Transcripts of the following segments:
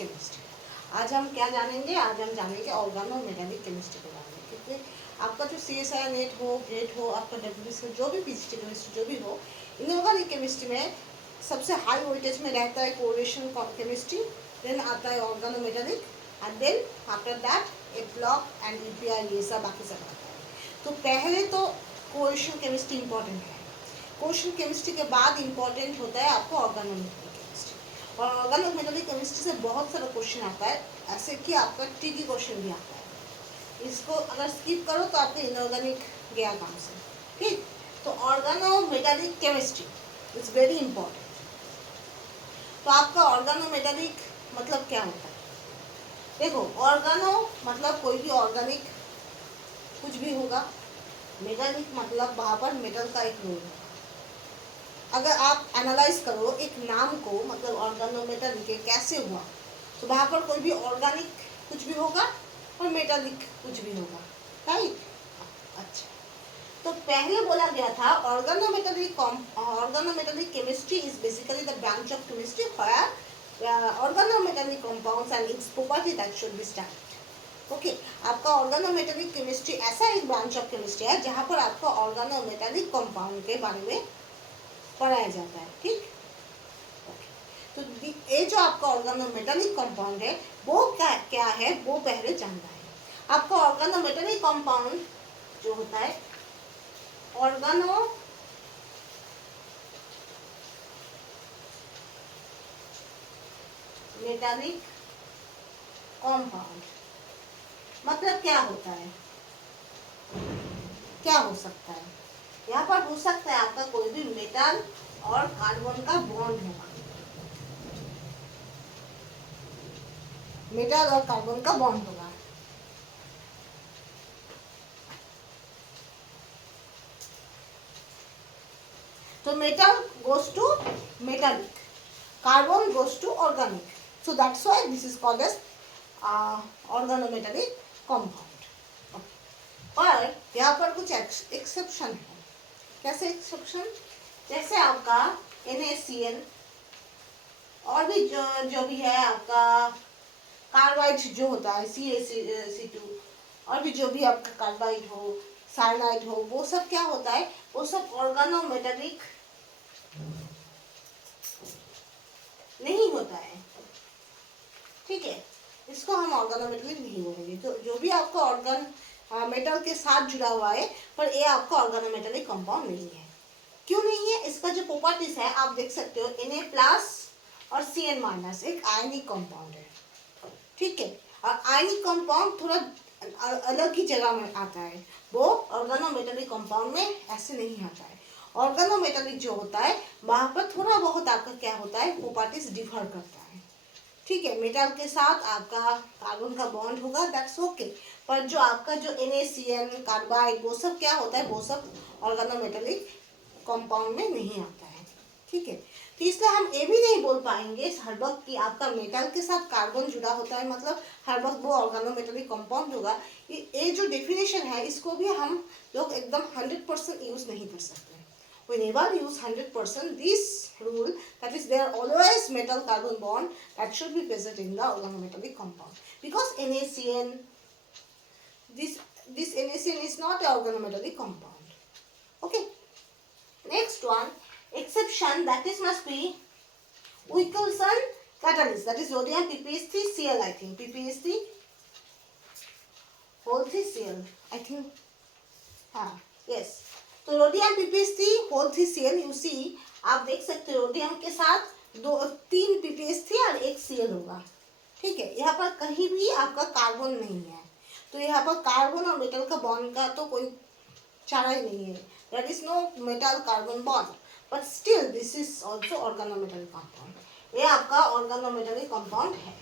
Chemistry. आज हम क्या जानेंगे? आज हम जानेंगे ऑर्गेनोमेटेलिक केमिस्ट्री के बारे में, क्योंकि आपका जो CSIR नेट हो, गेट हो, आपका WBC जो भी PhD केमिस्ट्री जो भी हो, इनऑर्गेनिक केमिस्ट्री में सबसे हाई वोल्टेज में रहता है कोरिलेशन केमिस्ट्री, देन आता है organometallic, and then after that a block and EPI, ये सब बाकी सब आता है। तो पहले तो कोरिलेशन केमिस्ट्री इंपॉर्टेंट है। कोरिलेशन केमिस्ट्री के बाद इंपॉर्टेंट होता है आपको ऑर्गेनोमेटेलिक केमिस्ट्री, और ऑर्गेनोमेटेलिक केमिस्ट्री से बहुत सारा क्वेश्चन आता है, ऐसे कि आपका ट्रिकी क्वेश्चन भी आता है। इसको अगर स्किप करो तो आपका इनऑर्गेनिक गया काम से, ठीक। तो organometallic chemistry is very important. तो आपका ऑर्गेनोमेटेलिक मतलब क्या होता है? देखो, ऑर्गेनो मतलब कोई भी ऑर्गेनिक कुछ भी होगा, मेटालिक मतलब वहाँ पर मेटल का एक रोल है। अगर आप एनालाइज करो एक नाम को, मतलब ऑर्गेनोमेटेलिक कैसे हुआ, तो वहाँ पर कोई भी ऑर्गेनिक कुछ भी होगा और मेटालिक कुछ भी होगा, राइट। अच्छा, तो पहले बोला गया था organometallic chemistry is basically the branch of chemistry where organometallic compounds and its property that should be studied. Okay, आपका ऑर्गेनोमेटेलिक केमिस्ट्री ऐसा एक ब्रांच ऑफ केमिस्ट्री है जहाँ पर आपको ऑर्गेनोमेटेलिक कंपाउंड के बारे में पढ़ाया जाता है, ठीक। तो ये जो आपका ऑर्गेनोमेटेलिक कंपाउंड है वो क्या है वो पहले जानना है। आपका ऑर्गेनोमेटेलिक कंपाउंड जो होता है ऑर्गेनोमेटेलिक कंपाउंड मतलब क्या होता है, क्या हो सकता है? यहाँ पर हो सकता है आपका कोई भी मेटल और कार्बन का बॉन्ड होगा, मेटल और कार्बन का बॉन्ड होगा। तो metal गोes to metallic, carbon goes to organic, so that's why this is called as organometallic compound. पर यहाँ पर कुछ एक्सेप्शन है। कैसे एक्सेप्शन? जैसे आपका NaCl और भी जो भी है आपका कार्बाइड जो होता है CaC2 और भी जो भी आपका कार्बाइड हो, साइनाइड हो, वो सब क्या होता है? वो सब ऑर्गेनोमेटेलिक नहीं होता है, ठीक है। इसको हम ऑर्गेनोमेटेलिक नहीं बोलेंगे। तो जो भी आपका ऑर्गन मेटल के साथ जुड़ा हुआ है, पर ये आपका ऑर्गेनोमेटेलिक कंपाउंड नहीं है। क्यों नहीं है? इसका जो प्रॉपर्टीज है आप देख सकते हो, Na+ और Cn- एक आयनिक कंपाउंड है, ठीक है। और आयनिक कंपाउंड थोड़ा अलग ही जगह में आता है, वो ऑर्गेनोमेटेलिक कंपाउंड में ऐसे नहीं आता है। ऑर्गेनोमेटेलिक जो होता है वहाँ पर थोड़ा बहुत आपका क्या होता है, प्रॉपर्टीज डिफर करता है, ठीक है। मेटल के साथ आपका कार्बन का बॉन्ड होगा, दैट्स ओके। पर जो आपका जो NaCl कार्बाइड वो सब क्या होता है, वो सब ऑर्गेनोमेटेलिक कंपाउंड में नहीं आता है, ठीक है। तो इसलिए हम ये भी नहीं बोल पाएंगे हर वक्त कि आपका मेटल के साथ कार्बन जुड़ा होता है मतलब हर वक्त वो ऑर्गेनोमेटेलिक कंपाउंड होगा। ये जो डेफिनेशन है इसको भी हम लोग एकदम 100% यूज नहीं कर सकते। We never use 100% this rule, that is there always metal carbon bond that should be present in the organometallic compound, because NaCl, this NaCl is not an organometallic compound. Okay, next one exception, that is must be Wilkinson catalyst, that is rhodium ppS3Cl, I think ppS3 whole 3Cl, I think, yes। तो rhodium ppS3 whole 3Cl, you see, आप देख सकते हो rhodium के साथ 3 ppS3 और 1 Cl होगा, ठीक है। यहाँ पर कहीं भी आपका कार्बन नहीं है, तो यहाँ पर कार्बन और मेटल का बॉन्ड का तो कोई चारा ही नहीं है, there is no metal carbon bond, but still this is also organometallic compound. ये आपका ऑर्गेनोमेटेलिक कंपाउंड है,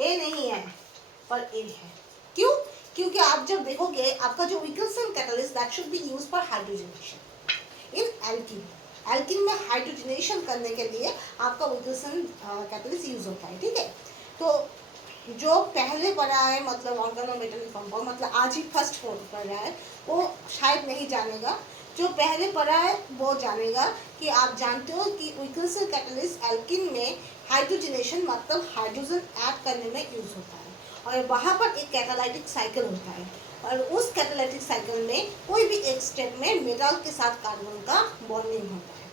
ये नहीं है पर ये है। क्यों? क्योंकि आप जब देखोगे आपका जो Wilkinson catalyst that should be used for hydrogenation in alkene, alkene में हाइड्रोजनेशन करने के लिए आपका विल्किंसन कैटलिस्ट यूज होता है, ठीक है। तो जो पहले पढ़ा है मतलब ऑर्गेनोमेटेलिक कंपाउंड, मतलब आज ही फर्स्ट पढ़ रहा है वो शायद नहीं जानेगा, जो पहले पढ़ा है वो जानेगा कि आप जानते हो कि विल्किंसन कैटलिस्ट एल्कीन में हाइड्रोजनेशन मतलब हाइड्रोजन ऐड करने में यूज होता है, और वहाँ पर एक कैटालाइटिक साइकिल होता है, और उस कैटालाइटिक साइकिल में कोई भी एक स्टेप में मेटल के साथ कार्बन का बॉन्डिंग होता है,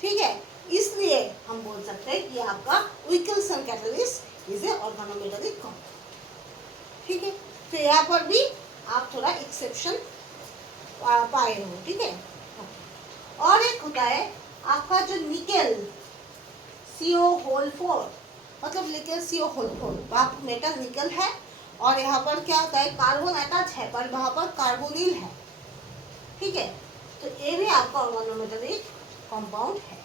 ठीक है। इसलिए हम बोल सकते हैं कि आपका Wilkinson catalyst is A organometallic compound, ठीक है। तो यहाँ पर भी आप थोड़ा एक्सेप्शन पाए हो, ठीक है। और एक होता है आपका जो निकेल CO4, मतलब निकेल CO4, वहाँ पर मेटल निकल है और यहाँ पर क्या होता है कार्बन अटैच है, पर वहाँ पर कार्बोनिल है, ठीक है। तो ये भी आपका ऑर्गेनोमेटालिक कंपाउंड है,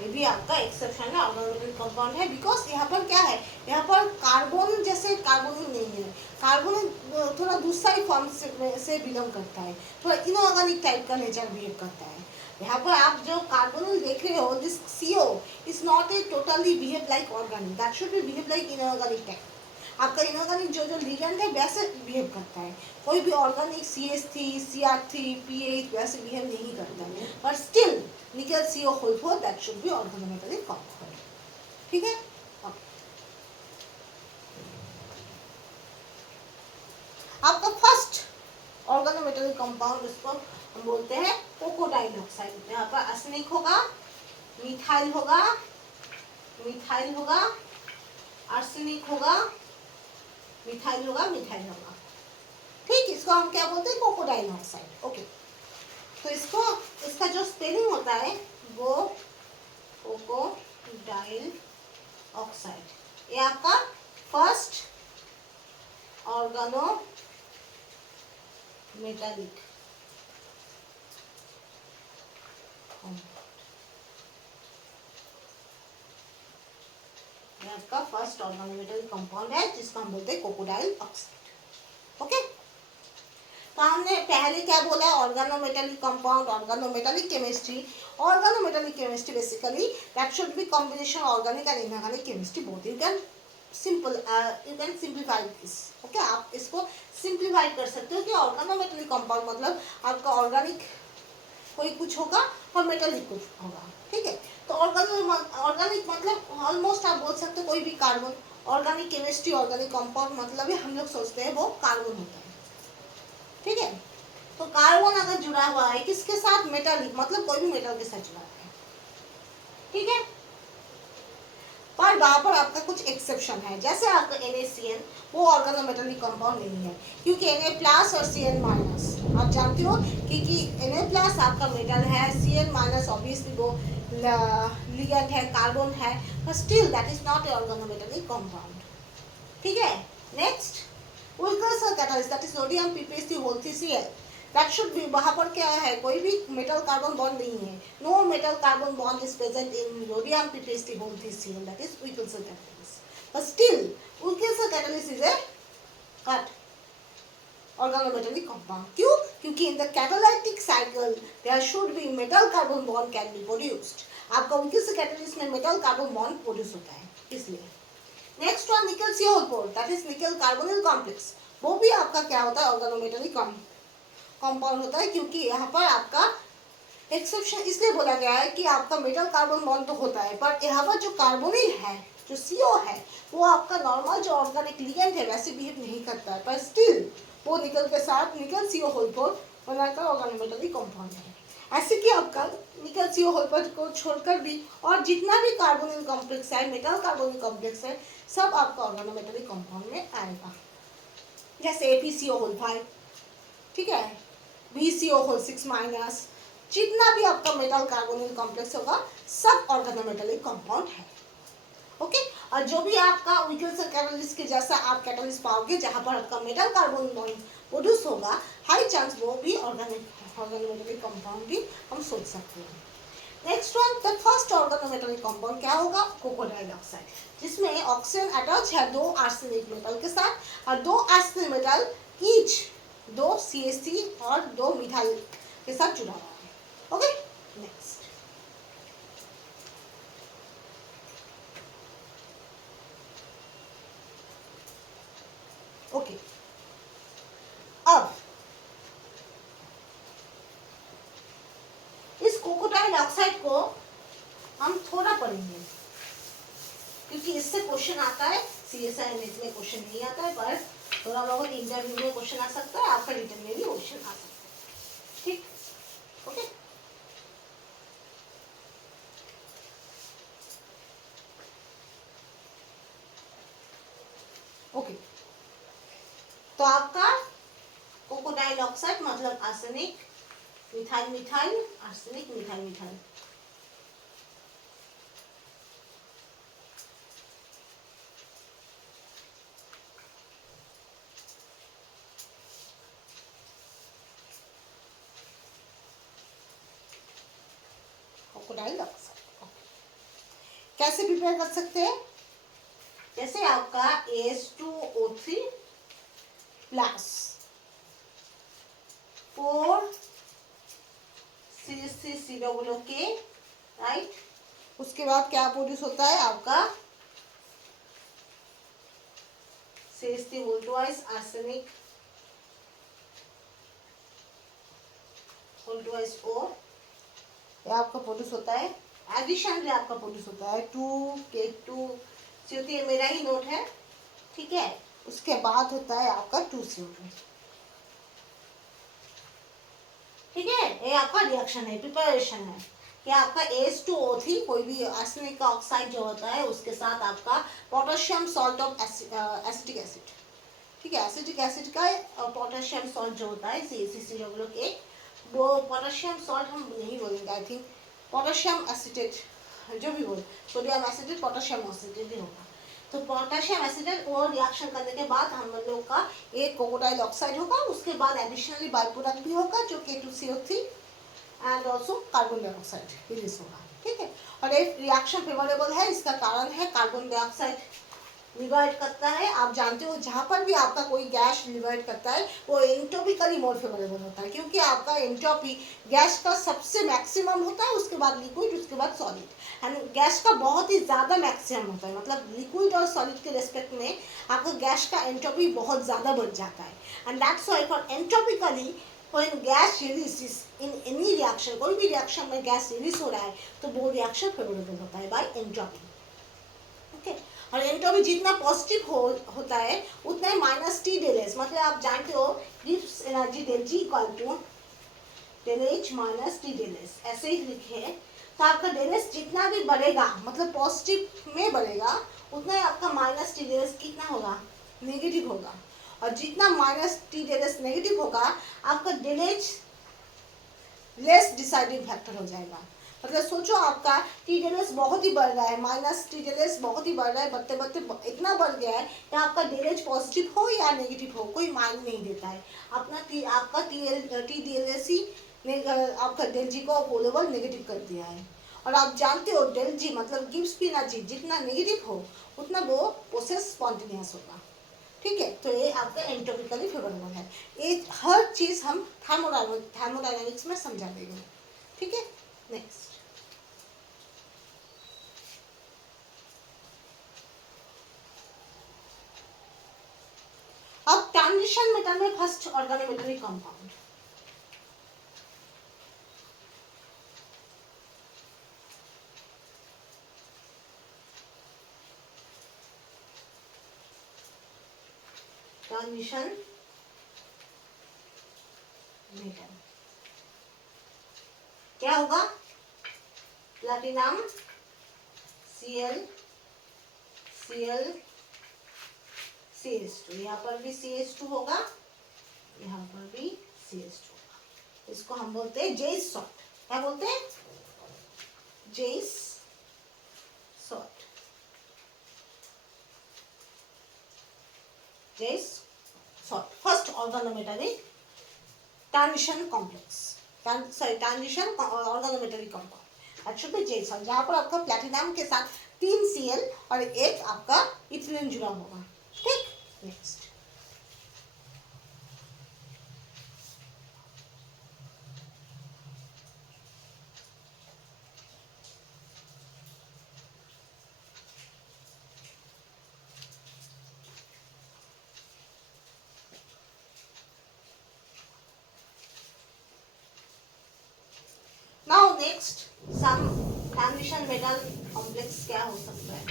ये भी आपका एक्सेप्शन है, ऑर्गेनोमेटालिक कंपाउंड है, बिकॉज यहाँ पर क्या है, यहाँ पर कार्बन जैसे कार्बोनिल नहीं है, कार्बन थोड़ा दूसरा ही फॉर्म से बिलोंग करता है, थोड़ा इनऑर्गेनिक टाइप का नेचर बिहेव करता है। यहाँ पर आप जो कार्बोनिल देख रहे हो, this CO is not a totally behave like organic, that should be behave like inorganic type. आपका इनऑर्गेनिक जो लिगेंड है वैसे बिहेव करता है, कोई भी ऑर्गेनिक CH3 CR3 PH वैसे बिहेव नहीं करता है, पर still nickel CO4 that should B organometallic compound, ठीक है। आपका फर्स्ट ऑर्गेनोमेटालिक कंपाउंड इसको हम बोलते हैं कोकोडाइल ऑक्साइड। यहाँ पर आर्सेनिक होगा, मिथाइल होगा, मिथाइल होगा, आर्सेनिक होगा, मिथाइल होगा, मिथाइल होगा, ठीक। इसको हम क्या बोलते हैं कोकोडाइल ऑक्साइड, ओके। तो इसको इसका जो स्पेलिंग होता है वो कोकोडाइल ऑक्साइड, ये आपका फर्स्ट ऑर्गेनोमेटालिक आपका फर्स्ट ऑर्गेनोमेटालिक कंपाउंड है जिसको हम बोलते हैं कोकोडाइल ऑक्साइड, ओके। तो हमने पहले क्या बोला, organometallic compound, organometallic chemistry. Organometallic chemistry basically that should B combination organic and inorganic chemistry both. You can simplify this, okay. आप इसको सिंप्लीफाई कर सकते हो कि ऑर्गेनोमेटालिक कंपाउंड मतलब आपका ऑर्गेनिक कोई कुछ होगा और मेटालिक कुछ होगा, ठीक है। तो ऑर्गेनिक मतलब ऑलमोस्ट आप बोल सकते हो कोई भी carbon. Organic chemistry organic compound मतलब ही हम लोग सोचते हैं वो कार्बन होता है, ठीक है। तो कार्बन अगर जुड़ा हुआ है किसके साथ, मेटालिक मतलब कोई भी मेटल के साथ जुड़ा है, ठीक है। पर वहां पर आपका कुछ एक्सेप्शन है, जैसे आपका NaCN वो ऑर्गेनोमेटालिक कंपाउंड नहीं है, क्योंकि Na+ और Cn- आप जानते हो कि Na+ आपका मेटल है, Cn- ऑब्वियसली वो लिगेंड है, कार्बन है, but still that is not a organometallic compound, ठीक है। Next Wilkinson catalyst that is sodium PPST3Cl, that should B, वहाँ पर क्या है कोई भी मेटल कार्बन बॉन्ड नहीं है, no metal carbon bond is present in sodium PPST3Cl, that is Wilkinson catalyst, but still Wilkinson catalyst is a what organometallic compound. क्यों? क्योंकि in the catalytic cycle there should be metal carbon bond can be produced. आपका Wilkinson catalyst में metal carbon bond produce होता है, इसलिए। Next one nickel CO4 that is nickel carbonyl complex, वो भी आपका क्या होता है ऑर्गेनोमेटालिक कंपाउंड होता है, क्योंकि यहाँ पर आपका एक्सेप्शन इसलिए बोला गया है कि आपका मेटल कार्बन बॉन्ड तो होता है, पर यहाँ पर जो कार्बोनिल है जो CO है वो आपका नॉर्मल जो ऑर्गेनिक लिगेंड है वैसे बिहेव नहीं करता है, पर स्टिल वो निकल के साथ निकल CO4 बनाकर ऑर्गेनोमेटालिक कंपाउंड है। ऐसे कि आपका निकल CO4 को छोड़कर भी और जितना भी कार्बोनिल कॉम्प्लेक्स है, मेटल कार्बोनिल कॉम्प्लेक्स है, सब आपका ऑर्गेनोमेटालिक कंपाउंड में आएगा, जैसे ApCO5, ठीक है, BCO6-, जितना भी आपका मेटल कार्बोनिल कॉम्प्लेक्स होगा सब ऑर्गेनोमेटालिक कंपाउंड है, ओके। और जो भी आपका विल्किंसन कैटलिस्ट के जैसा आप कैटलिस्ट पाओगे जहां पर आपका मेटल कार्बन बॉन्ड प्रोड्यूस होगा, हाई चांस वो भी ऑर्गेनोमेटालिक कंपाउंड भी हम सोच सकते हैं। Next one the first organometallic compound क्या होगा, कोकोडाइल ऑक्साइड, जिसमें ऑक्सीजन अटैच है 2 आर्सेनिक मेटल के साथ और 2 आर्सेनिक मेटल ईच 2 CH3 और 2 मिथाइल के साथ जुड़ा हुआ है, ओके। नेक्स्ट ओके, अब इस कोकोडाइल ऑक्साइड को हम थोड़ा पढ़ेंगे, क्योंकि इससे क्वेश्चन आता है, CSI नेट में क्वेश्चन नहीं आता है, पर थोड़ा बहुत इंटरव्यू में क्वेश्चन आ सकता है, आपका रिटर्न में भी क्वेश्चन आ सकता है। ठीक, ओके। ओके, तो आपका क्रोकोडाइल ऑक्साइड मतलब arsenic, methyl methyl, arsenic methyl methyl. Crocodile oxide कैसे प्रिपेयर कर सकते हैं? जैसे आपका AS2O3 प्लस 4CH3COOK, राइट। उसके बाद क्या प्रोड्यूस होता है आपका CH3 whole twice arsenic whole twice O, ये आपका प्रोड्यूस होता है। एडिशनली आपका प्रोड्यूस होता है 2K2 CO3, ये मेरा ही नोट है, ठीक है। उसके बाद होता है आपका 2CO2, ठीक है। ये आपका रिएक्शन है, प्रिपरेशन है कि आपका AS2O3 कोई भी आर्सेनिक का ऑक्साइड जो होता है उसके साथ आपका potassium salt of acetic acid, ठीक है। एसिटिक एसिड का पोटेशियम सॉल्ट जो होता है CaCO, वो पोटेशियम सॉल्ट हम नहीं बोलेंगे, आई थिंक पोटेशियम एसिटेट, जो भी बोल, सोडियम एसिटेट पोटेशियम एसिटेट भी होगा। तो पोटेशियम एसिटेट और रिएक्शन करने के बाद हम लोग का एक क्रोकोडाइल ऑक्साइड होगा, उसके बाद एडिशनली बाई प्रोडक्ट भी होगा जो K2CO3 and also carbon dioxide release होगा, ठीक है। और एक रिएक्शन फेवरेबल है, इसका कारण है कार्बन डाइऑक्साइड लिबरेट करता है। आप जानते हो जहाँ पर भी आपका कोई गैस लिबरेट करता है वो एंट्रोपिकली मोर फेवरेबल होता है, क्योंकि आपका एंट्रोपी गैस का सबसे मैक्सिमम होता है, उसके बाद लिक्विड, उसके बाद सॉलिड। एंड गैस का बहुत ही ज़्यादा मैक्सिमम होता है, मतलब लिक्विड और सॉलिड के रेस्पेक्ट में आपका गैस का एंट्रोपी बहुत ज़्यादा बढ़ जाता है। And that's why for entropically when gas releases in any reaction, कोई भी रिएक्शन में गैस रिलीज हो रहा है तो वो रिएक्शन फेवरेबल होता है बाय एंट्रोपी, ओके। और एंट्रोपी जितना पॉजिटिव होता है उतना ही -T del S, मतलब आप जानते हो Gibbs energy del G equal to del H minus T del S, ऐसे ही लिखे हैं। तो आपका del S जितना भी बढ़ेगा, मतलब पॉजिटिव में बढ़ेगा, उतना ही आपका -T del S कितना होगा, नेगेटिव होगा। और जितना -T del S नेगेटिव होगा, आपका del H less deciding factor हो जाएगा। मतलब सोचो आपका T del S बहुत ही बढ़ रहा है, -T del S बहुत ही बढ़ रहा है, बढ़ते बढ़ते इतना बढ़ गया है कि आपका del H पॉजिटिव हो या नेगेटिव हो कोई मायने नहीं देता है। आपका T del S ही आपका del G को पोलेबल नेगेटिव कर दिया है। और आप जानते हो del G मतलब गिब्स की एनर्जी जितना नेगेटिव हो उतना वो प्रोसेस स्पॉन्टेनियस होगा, ठीक है। तो ये आपका एंट्रोपिकली फेवरेबल है। ये हर चीज़ हम थर्मोडायनामिक्स में समझा देंगे, ठीक है। नेक्स्ट, अब ट्रांजिशन मेटल में first organometallic compound, transition metal क्या होगा, प्लैटिनम Cl CH2, यहाँ पर भी CH2 होगा, यहाँ पर भी CH2 होगा। इसको हम बोलते हैं जेस सॉल्ट, क्या बोलते हैं, जेस सॉल्ट, जेस salt. First organometallic transition complex, transition organometallic compound, that should B जेस सॉल्ट, जहाँ पर आपका प्लैटिनम के साथ 3 Cl और एक आपका इथिलीन जुड़ा होगा, ठीक। Next, now next sum transition metal complex क्या हो सकता है।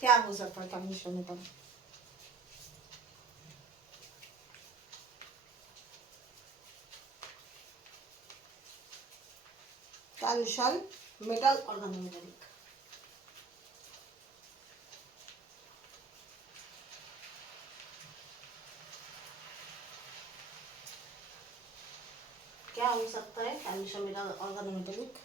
क्या हो सकता है calcium metal? Calcium metal organometallic. क्या हो सकता है कैल्शियम मेटल ऑर्गेनोमेटेलिक?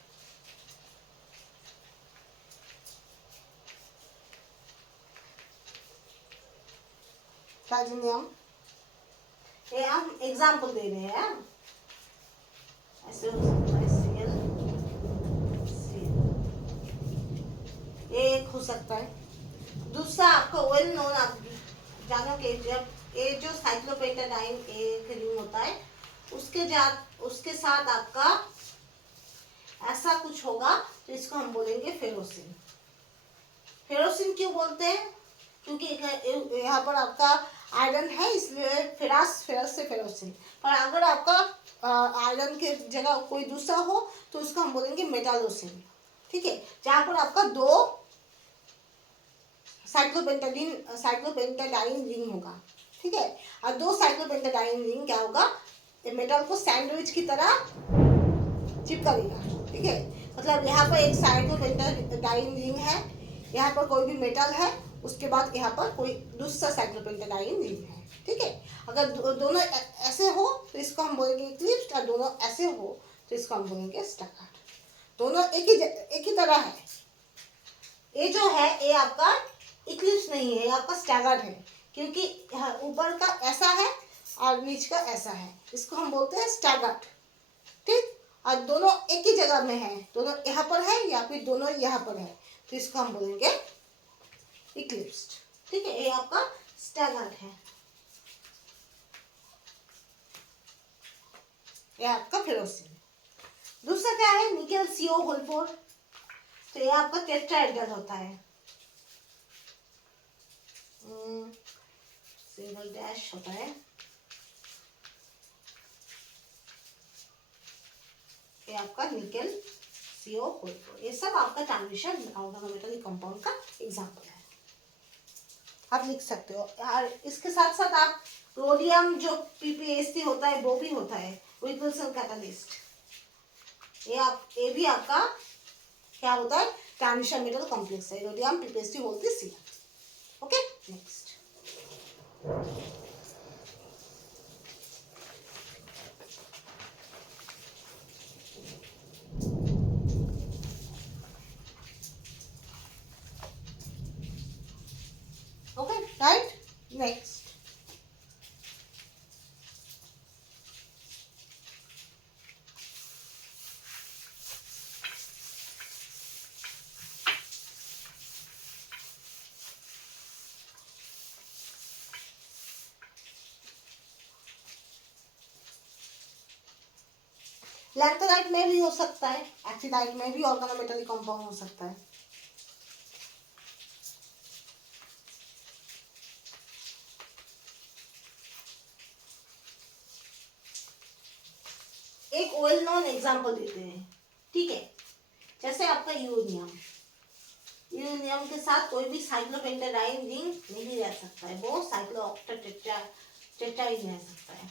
टाइटेनियम। ये हम एग्जाम्पल दे रहे हैं, ऐसे हो सकता है Cl, ये एक हो सकता है। दूसरा आपको वेल नोन, आप जानो कि जब ये जो साइक्लोपेंटाडाइन एक रिंग होता है उसके साथ आपका ऐसा कुछ होगा तो इसको हम बोलेंगे फेरोसिन। फेरोसिन क्यों बोलते हैं? क्योंकि यहाँ पर आपका आयरन है इसलिए फेरस से फेरोसिन। पर अगर आपका आयरन के जगह कोई दूसरा हो तो उसको हम बोलेंगे मेटालोसिन। ठीक है, जहाँ पर आपका दो साइक्लोपेंटाडाइन रिंग होगा। ठीक है, और दो साइक्लोपेंटाडाइन रिंग क्या होगा, मेटल को सैंडविच की तरह चिपका देगा। ठीक है, मतलब यहाँ पर एक साइक्लोपेंटाडाइन रिंग है, यहाँ पर कोई भी मेटल है, उसके बाद यहाँ पर कोई दूसरा साइक्लोपेंटाडाइन रिंग है। ठीक है, अगर दोनों ऐसे हो तो इसको हम बोलेंगे इक्लिप्स, और दोनों ऐसे हो तो इसको हम बोलेंगे स्टैगर्ड। दोनों एक ही तरह है। ये जो है ये आपका इक्लिप्स नहीं है, ये आपका स्टैगर्ड है, क्योंकि ऊपर का ऐसा है और नीचे का ऐसा है, इसको हम बोलते हैं स्टैगर्ड। ठीक, और दोनों एक ही जगह में है, दोनों यहाँ पर है या फिर दोनों यहाँ पर है तो इसको हम बोलेंगे इक्लिप्स्ड। ठीक है, ये आपका स्टैगर्ड है, ये आपका फेरोसिन। दूसरा क्या है, निकेल CO4, तो ये आपका टेट्राहेड्रल होता है, सिंगल डैश होता है, ये आपका निकेल CO4। ये सब आपका ट्रांजिशन ऑर्गेनोमेटेलिक कंपाउंड का एग्जांपल है, आप लिख सकते हो। और इसके साथ साथ आप रोडियम जो PPST होता है वो भी होता है, रिपल्सन कैटलिस्ट। ये भी आपका क्या होता है, ट्रांजिशन मेटल कॉम्प्लेक्स है, रोडियम PPST बोलते हैं Cl। Okay, next. Okay, right, next. Lanthanide में भी हो सकता है, एक्सिडाइट में भी ऑर्गेनोमेटेलिक कंपाउंड हो सकता है। एक वेल नोन एग्जांपल देते हैं। ठीक है, जैसे आपका यूरेनियम के साथ कोई भी साइक्लोपेंटाडाइन रिंग नहीं रह सकता है, वो साइक्लोऑक्टेट्रा ही रह सकता है।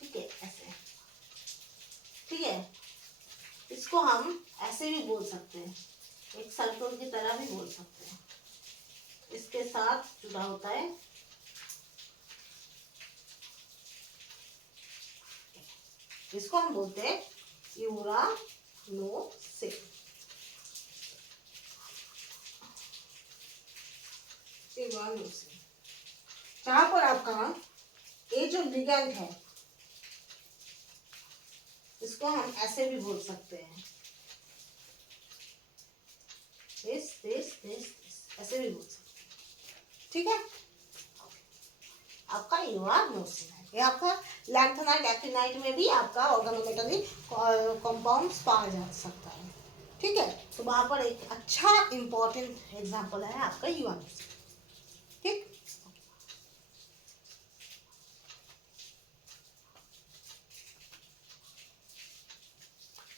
ठीक है, ऐसे। ठीक है, इसको हम ऐसे भी बोल सकते हैं, एक सर्कल की तरह भी बोल सकते हैं, इसके साथ जुड़ा होता है, इसको हम बोलते हैं यूरानोसिन। जहां पर आपका ये जो लिगेंड है इसको हम ऐसे भी बोल सकते हैं, ऐसे भी बोल सकते हैं। ठीक है, आपका यूरानोसिन है। ये आपका लैंथेनाइट एक्टिनाइट में भी आपका ऑर्गेनोमेटेलिक कंपाउंड्स पाया जा सकता है। ठीक है, तो वहां पर एक अच्छा इंपॉर्टेंट एग्जांपल है आपका यूरानोसिन। ठीक,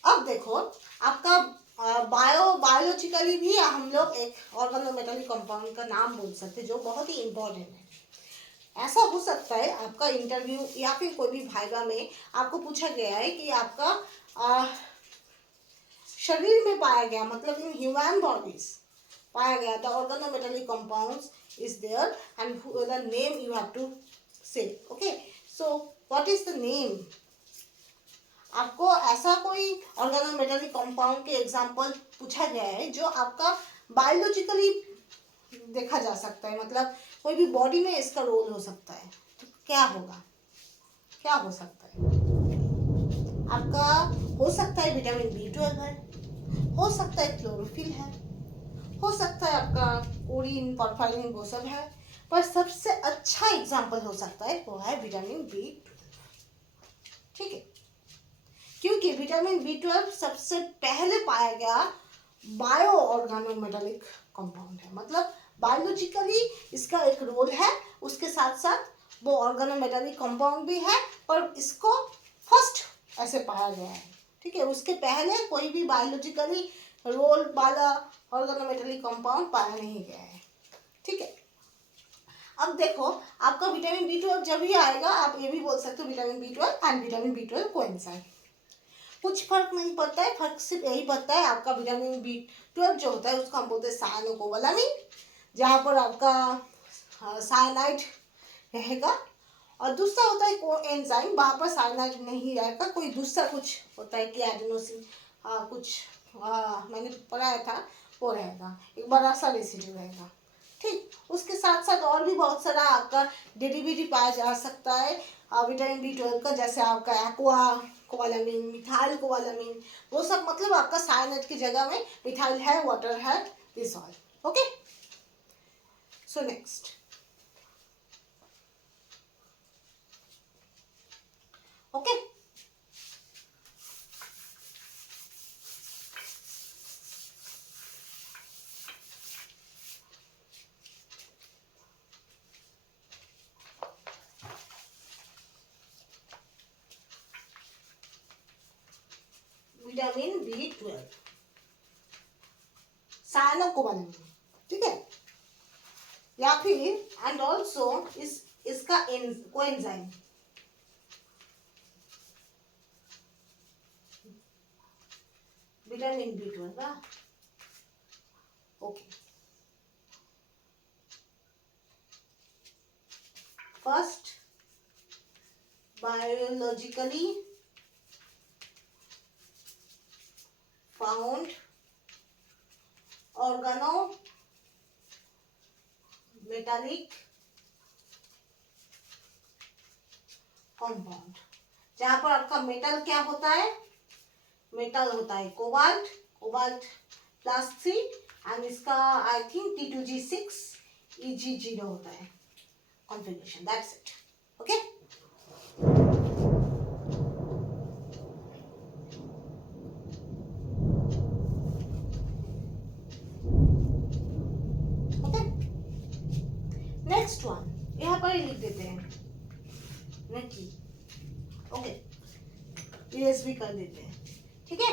अब देखो आपका बायो बायोलॉजिकली भी हम लोग एक ऑर्गेनोमेटेलिक कंपाउंड का नाम बोल सकते हैं जो बहुत ही इम्पोर्टेंट है। ऐसा हो सकता है आपका इंटरव्यू या फिर कोई भी वाइवा में आपको पूछा गया है कि आपका शरीर में पाया गया, मतलब इन ह्यूमन बॉडीज पाया गया था organometallic compounds is there and the name you have to say. Okay, so what is the name? आपको ऐसा कोई ऑर्गेनोमेटेलिक कंपाउंड के एग्जांपल पूछा गया है जो आपका बायोलॉजिकली देखा जा सकता है, मतलब कोई भी बॉडी में इसका रोल हो सकता है, तो क्या होगा, क्या हो सकता है? आपका हो सकता है विटामिन B12 है, हो सकता है क्लोरोफिल है, हो सकता है आपका कोरिन, परफाइलिन, वो सब है, पर सबसे अच्छा एग्जांपल हो सकता है वो है विटामिन B12। ठीक है, क्योंकि विटामिन B12 सबसे पहले पाया गया बायो ऑर्गेनोमेटेलिक कंपाउंड है, मतलब बायोलॉजिकली इसका एक रोल है, उसके साथ साथ वो ऑर्गेनोमेटेलिक कंपाउंड भी है, और इसको फर्स्ट ऐसे पाया गया है। ठीक है, उसके पहले कोई भी बायोलॉजिकली रोल वाला ऑर्गेनोमेटेलिक कंपाउंड पाया नहीं गया है। ठीक है, अब देखो आपका विटामिन B12 जब भी आएगा आप ये भी बोल सकते हो vitamin B12 and vitamin B12 coenzyme. कुछ फर्क नहीं पड़ता है, फर्क सिर्फ यही पड़ता है आपका विटामिन B12 जो होता है उसको हम बोलते हैं साइनोकोबालामिन, जहाँ पर आपका साइनाइड रहेगा, और दूसरा होता है कोएंजाइम, वहाँ पर साइनाइड नहीं रहेगा, कोई दूसरा कुछ होता है कि एडेनोसिन कुछ मैंने पढ़ाया था वो रहेगा, एक बड़ा सा रेसिड्यू रहेगा। ठीक, उसके साथ साथ और भी बहुत सारा आपका डेरिवेटिव पाया जा सकता है विटामिन B12 का, जैसे आपका एक्वा कोबालामिन, मिथाइल कोबालामिन, वो सब, मतलब आपका साइनाइड की जगह में मिथाइल है, वाटर है, this all. Okay, so next, okay, vitamin B12 cyanocobalamin, ठीक है, या फिर एंड ऑल्सो इसका कोएंजाइम विटामिन B12 ना। Okay, first biologically found organometallic compound, जहां पर आपका मेटल क्या होता है, मेटल होता है कोबाल्ट, कोबाल्ट +3 एंड इसका आई थिंक T2G6 Eg0 होता है configuration, that's it. Okay, next one यहाँ पर ही लिख देते हैं नेटली। ओके, इरेज भी कर देते हैं, ठीक है।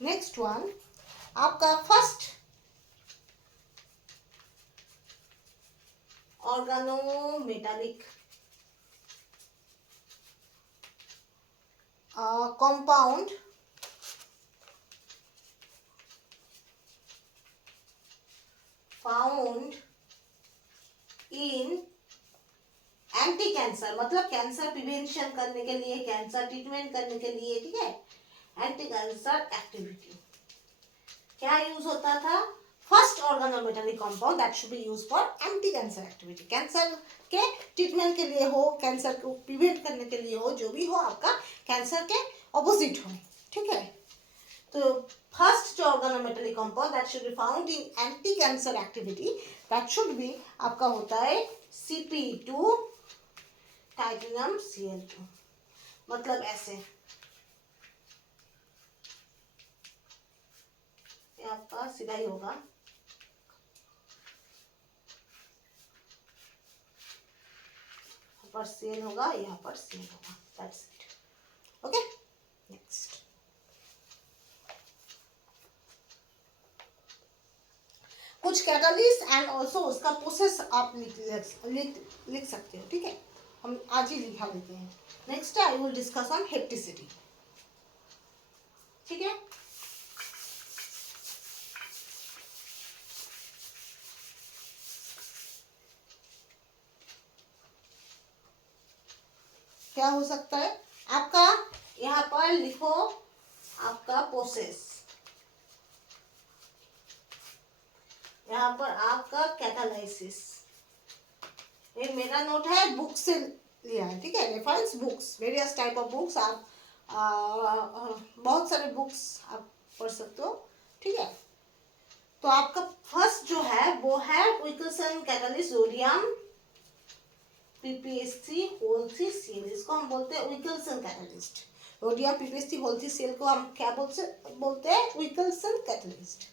नेक्स्ट वन आपका first organometallic compound found in anti cancer, मतलब कैंसर प्रिवेंशन करने के लिए, कैंसर ट्रीटमेंट करने के लिए, ठीक है, एंटी कैंसर एक्टिविटी क्या यूज होता था, first organometallic compound that should B use for anti cancer activity, cancer के ट्रीटमेंट के लिए हो, कैंसर को प्रिवेंट करने के लिए हो, जो भी हो आपका कैंसर के ऑपोजिट हो, ठीक है। तो फर्स्ट जो organometallic compound that should be found in anti cancer activity that should B आपका होता है Cp2 टाइटेनियम Cl2, मतलब ऐसे आपका सीधा ही होगा, पर Cl होगा, यहाँ पर Cl होगा, दैट्स इट। ओके, नेक्स्ट कुछ कैटलिस्ट एंड ऑल्सो उसका प्रोसेस आप लिख सकते हो, ठीक है, हम आज ही लिखा लेते हैं। Next I will discuss on hapticity, ठीक है। क्या हो सकता है आपका, यहाँ पर लिखो आपका प्रोसेस, यहाँ पर आपका कैटालाइसिस। ये मेरा नोट है, बुक से लिया है, ठीक है, reference books, various type of books, आप बहुत सारे बुक्स आप पढ़ सकते हो, ठीक है। तो आपका फर्स्ट जो है वो है Wilson catalyst sodium PPSC whole C cell, इसको हम बोलते हैं Wilson catalyst. Sodium PPSC whole C cell को हम क्या बोलते हैं, विल्सन कैटालिस्ट।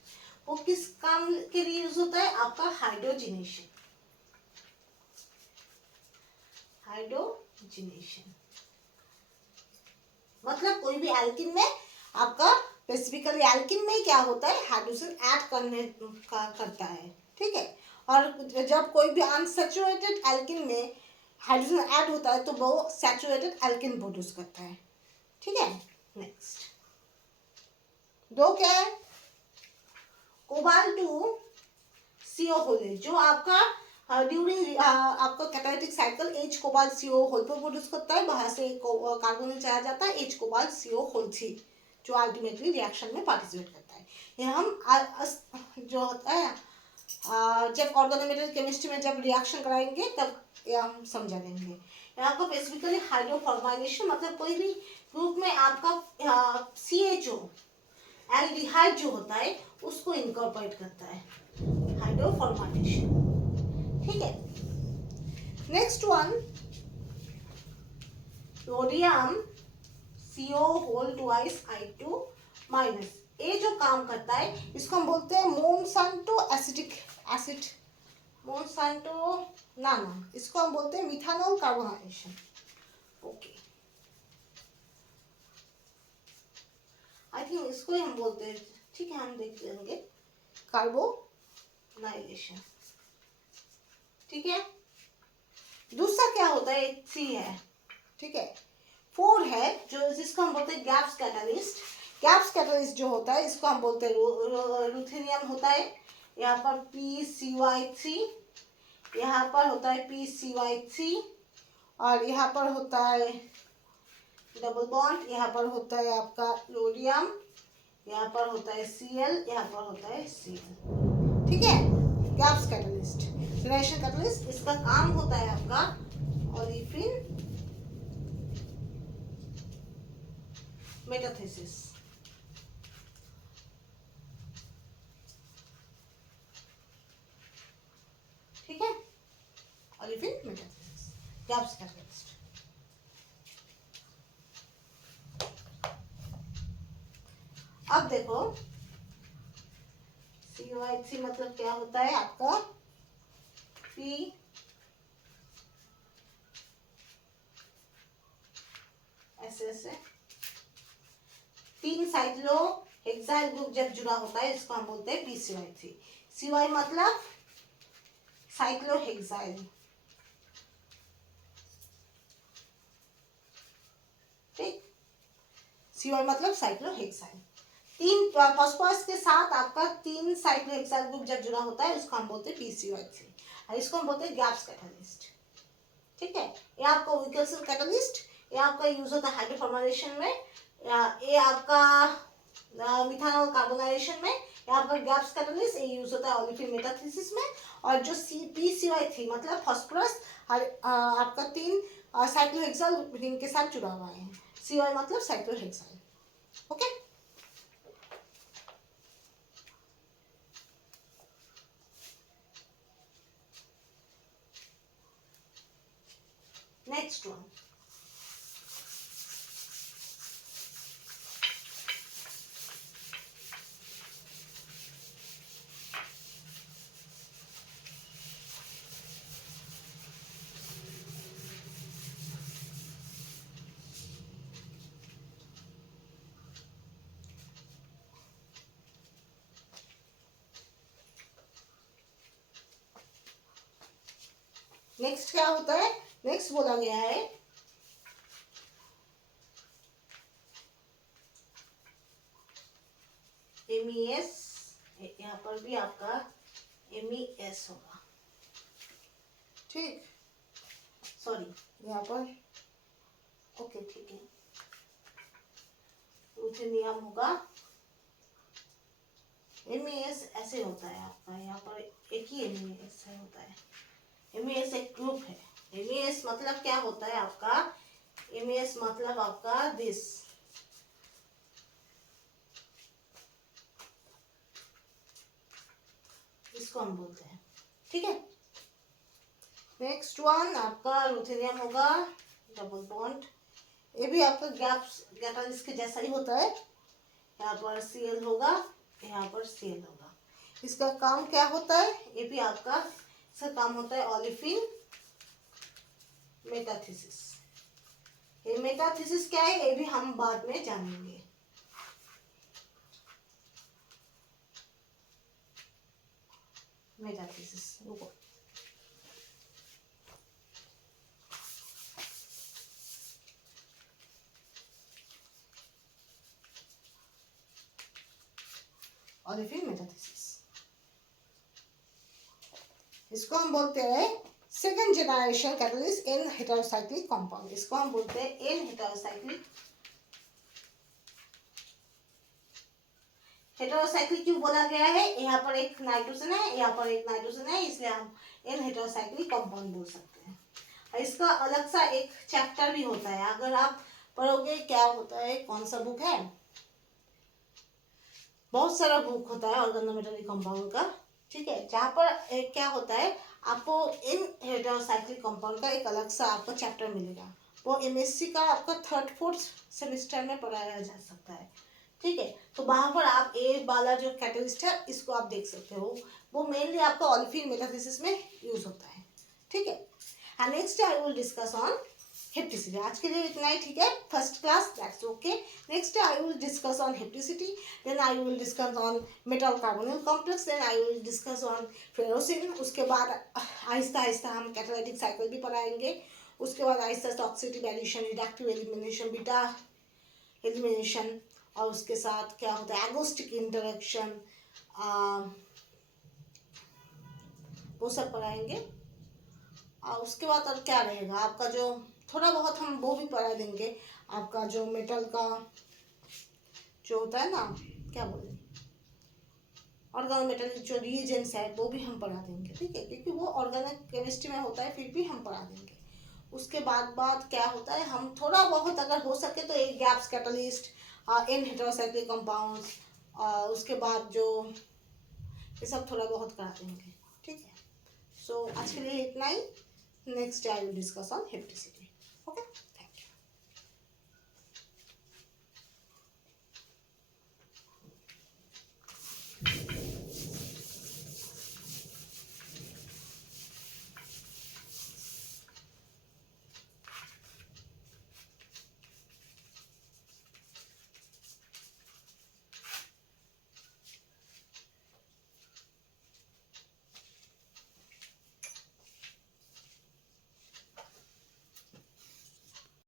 वो किस काम के लिए यूज होता है, आपका हाइड्रोजिनेशन, हाइड्रोजिनेशन मतलब कोई भी एल्किन में आपका, स्पेसिफिकली एल्किन में क्या होता है, हाइड्रोजन ऐड करने का करता है, ठीक है। और जब कोई भी अनसैचुरेटेड एल्किन में हाइड्रोजन ऐड होता है तो वो सैचुरेटेड एल्किन प्रोड्यूस करता है, ठीक है। नेक्स्ट दो क्या है, कोबाल्ट टू CO होल, जो आपका ड्यूरिंग आपका catalytic cycle H cobalt CO whole पर प्रोड्यूस करता है, वहां से कार्बोनिल चला जाता है H कोबाल्ट CO होल 3, जो अल्टीमेटली रिएक्शन में पार्टिसिपेट करता है। ये हम जो होता है जब ऑर्गेनोमेटेरियल केमिस्ट्री में जब रिएक्शन कराएंगे तब ये हम समझा देंगे। यहाँ पर स्पेसिफिकली हाइड्रोफॉर्माइलेशन मतलब कोई भी ग्रुप में आपका CHO एल्डिहाइड जो होता है उसको इनकॉर्पोरेट करता है, हाइड्रोफॉर्माइलेशन, ठीक है। Next one, sodium CO whole twice I2 minus, ये जो काम करता है इसको हम बोलते हैं मोनसांटो एसिटिक एसिड, मोनसांटो ना, इसको हम बोलते हैं methanol carbonylation. Okay, I think इसको ही हम बोलते हैं, ठीक है, हम देख लेंगे कार्बोनाइलेशन, ठीक है। दूसरा क्या होता है, एक C है, ठीक है। 4 है जो जिसको हम बोलते हैं गैप्स कैटालिस्ट। गैप्स कैटालिस्ट जो होता है इसको हम बोलते हैं रुथेनियम होता है, यहाँ पर PCY3, यहाँ पर होता है PCY3, और यहाँ पर होता है डबल बॉन्ड, यहाँ पर होता है आपका रोडियम, यहाँ पर होता है Cl, यहाँ पर होता है Cl, ठीक है। गैप्स कैटालिस्ट, रिएक्शन कैटालिस्ट, इसका काम होता है आपका ओलेफिन मेटाथेसिस, ठीक है, ओलेफिन मेटाथेसिस, गैप्स कैटालिस्ट। अब देखो COI3 मतलब क्या होता है आपका, P ऐसे 3 साइक्लो हेक्साइल ग्रुप जब जुड़ा होता है इसको हम बोलते हैं PCY3। CY मतलब साइक्लो हेक्साइल, ठीक, CY मतलब साइक्लो हेक्साइल। 3 फॉस्फोरस के साथ आपका 3 साइक्लो हेक्साइल ग्रुप जब जुड़ा होता है उसको हम बोलते हैं PCY3, और इसको हम बोलते हैं गैप्स कैटालिस्ट, ठीक है। ये आपका विल्सन कैटालिस्ट, ये आपका यूज होता है हाइड्रोफॉर्माइलेशन में, ये आपका मिथानॉल कार्बोनाइलेशन में, ये आपका गैप्स कैटालिस्ट ये यूज होता है ओलेफिन मेटाथेसिस में, और जो PCY3 मतलब फॉस्फोरस आपका 3 साइक्लोहेक्साइल रिंग के साथ जुड़ा हुआ है, CY मतलब cyclohexyl, okay. Next one, next क्या होता है, नेक्स्ट बोला गया है MES, यहाँ पर भी आपका MES होगा, ठीक, सॉरी यहाँ पर, ओके ठीक है, रुथेनियम होगा, MES ऐसे होता है आपका, यहाँ पर एक ही MES होता है, MES एक ग्रुप है, MES मतलब क्या होता है आपका, MES मतलब आपका दिस, इसको हम बोलते हैं, ठीक है। नेक्स्ट वन आपका रुथेनियम होगा, डबल बॉन्ड, ये भी आपका गैप्स कैटलिस्ट के जैसा ही होता है, यहाँ पर Cl होगा, यहाँ पर Cl होगा, इसका काम क्या होता है, ये भी आपका, इसका काम होता है ओलेफिन मेटाथीसिस, ये मेटाथीसिस क्या है ये भी हम बाद में जानेंगे। मेटाथीसिस रुको, ओलेफिन मेटाथीसिस, इसको हम बोलते हैं second generation catalyst in heterocyclic compound, इसको हम बोलते हैं इन हेटेरोसाइक्लिक, हेटेरोसाइक्लिक क्यों बोला गया है, यहाँ पर एक नाइट्रोजन है, यहाँ पर एक नाइट्रोजन है, इसलिए हम इन हेटेरोसाइक्लिक कंपाउंड बोल सकते हैं। इसका अलग सा एक चैप्टर भी होता है, अगर आप पढ़ोगे क्या होता है, कौन सा बुक है, बहुत सारा बुक होता है ऑर्गेनोमेटेलिक कंपाउंड का, ठीक है, जहाँ पर एक क्या होता है, आपको इन हेटेरोसाइक्लिक कंपाउंड का एक अलग सा आपको चैप्टर मिलेगा, वो MSc का आपका 3rd 4th सेमेस्टर में पढ़ाया जा सकता है, ठीक है, तो वहाँ पर आप ए वाला जो कैटलिस्ट है इसको आप देख सकते हो, वो मेनली आपका ओलेफिन मेटाथीसिस में यूज होता है, ठीक है। And next I will discuss on hapticity, आज के लिए इतना ही, ठीक है, first class that's okay. Next I will discuss on hapticity, then I will discuss on metal carbonyl complex, then I will discuss on ferrocene, उसके बाद आहिस्ता आहिस्ता हम कैटालिटिक साइकिल भी पढ़ाएंगे, उसके बाद आहिस्ता आहिस्ता oxidative addition, reductive elimination, beta elimination, और उसके साथ क्या होता है एगोस्टिक इंटरेक्शन, वो सब पढ़ाएंगे। और उसके बाद अब क्या रहेगा आपका, जो थोड़ा बहुत हम वो भी पढ़ा देंगे, आपका जो मेटल का जो होता है ना, क्या बोले, ऑर्गेनोमेटेलिक जो रिएजेंट्स है वो भी हम पढ़ा देंगे, ठीक है, क्योंकि वो ऑर्गेनिक केमिस्ट्री में होता है, फिर भी हम पढ़ा देंगे। उसके बाद क्या होता है, हम थोड़ा बहुत अगर हो सके तो एक gaps catalyst in heterocyclic compounds, उसके बाद जो ये सब थोड़ा बहुत करा देंगे, ठीक है। सो आज के लिए इतना ही, next I will discuss on hapticity, okay.